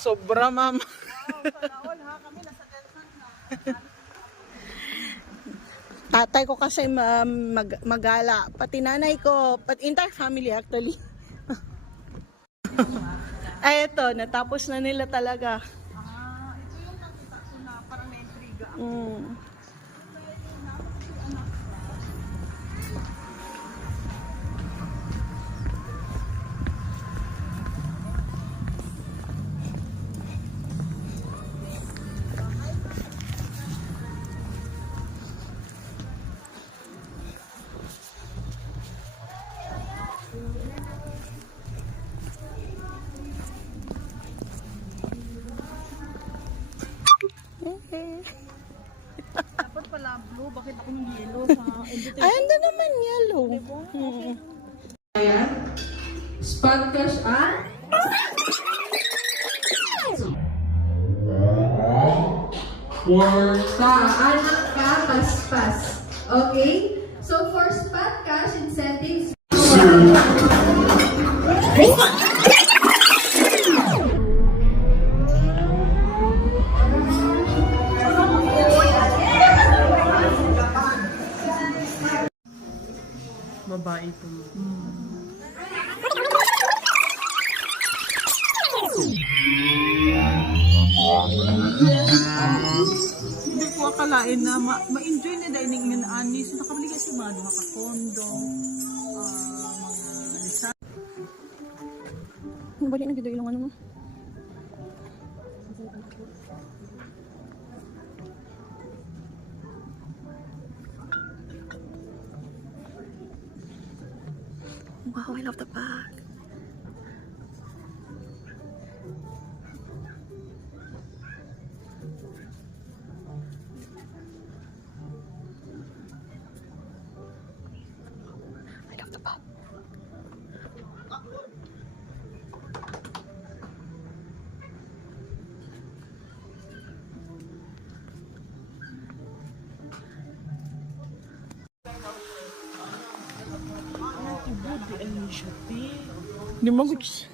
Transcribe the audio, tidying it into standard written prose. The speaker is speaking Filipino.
Sobra, ma'am. Palaol ha, kami nasa Delson na. Tatay ko kasi magala. Pati nanay ko, pati entire family actually. Ay, ito, natapos na nila talaga. Ito yung nakita ko na parang na-intriga ako. Dapat pala blue, bakit ako ng yellow sa invitation? Ay, ando naman yellow. Ayan. Spot cash Saan ka paspas? Okay? So for spot cash incentives, Babae po. Hindi ko akalain na ma-enjoy na dining nga na anis. Nakabili kasi mga doon ka-condo, mga lisa. Balik na gito ilong ano mo. Wow, I love the bag. I love the bag. Di mo gusto.